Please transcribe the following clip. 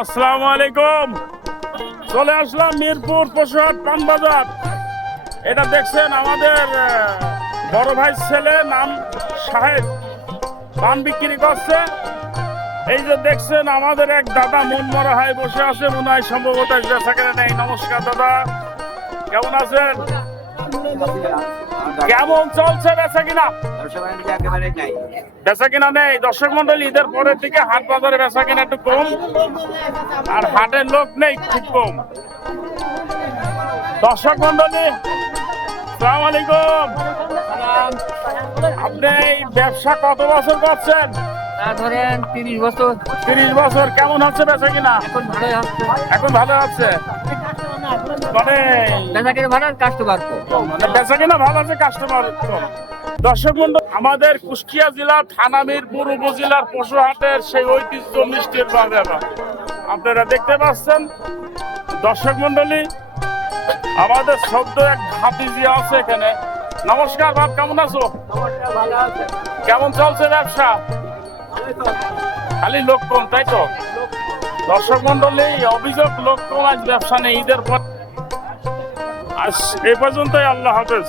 আসসালামু আলাইকুম। চলে আসলাম মিরপুর পশুহাট পান বাজার। এটা দেখছেন আমাদের বড় ভাই ছেলে, নাম সাহেব, পান বিক্রি করছে। এই যে দেখছেন আমাদের এক দাদা মন মরা হয় বসে আছে, মনে হয় সম্ভবত বেচাকেনা নেই। নমস্কার দাদা, কেমন আছেন? কেমন চলছে বেচা কিনা? বেচা কিনা নেই। দর্শক মন্ডলী, ঈদের পরের দিকে হাট বাজারে বেচা কিনা একটু কম, আর হাটের লোক নেই, খুব কম। দর্শক মন্ডলী, আসসালামু আলাইকুম। আপনি এই ব্যবসা কত বছর করছেন? ধরেন 30 বছর। 30 বছর। কেমন হচ্ছে বেচা কিনা? এখন ভালোই হচ্ছে। এখন ভালো হচ্ছে, মানে বেচা কিনা ভালো, কাস্টমার কম। বেচা কিনা ভালো আছে, কাস্টমার কম। দর্শক বন্ধু, আমাদের কুষ্টিয়া জেলা থানা মিরপুর উপজেলার পশুহাটের সেই ঐতিহ্য মিষ্টির বাজার আপনারা দেখতে পাচ্ছেন। দর্শক মন্ডলী, আমাদের শব্দ এক ভাতিজি আছে এখানে। নমস্কার বাপ, কেমন আছো? কেমন চলছে ব্যবসা? খালি লোক কম, তাই তো? দর্শক মন্ডলী, অভিযোগ লোক কম, আজ ব্যবসা নেই ঈদের পর। আজ এ পর্যন্তই, আল্লাহ হাফেজ।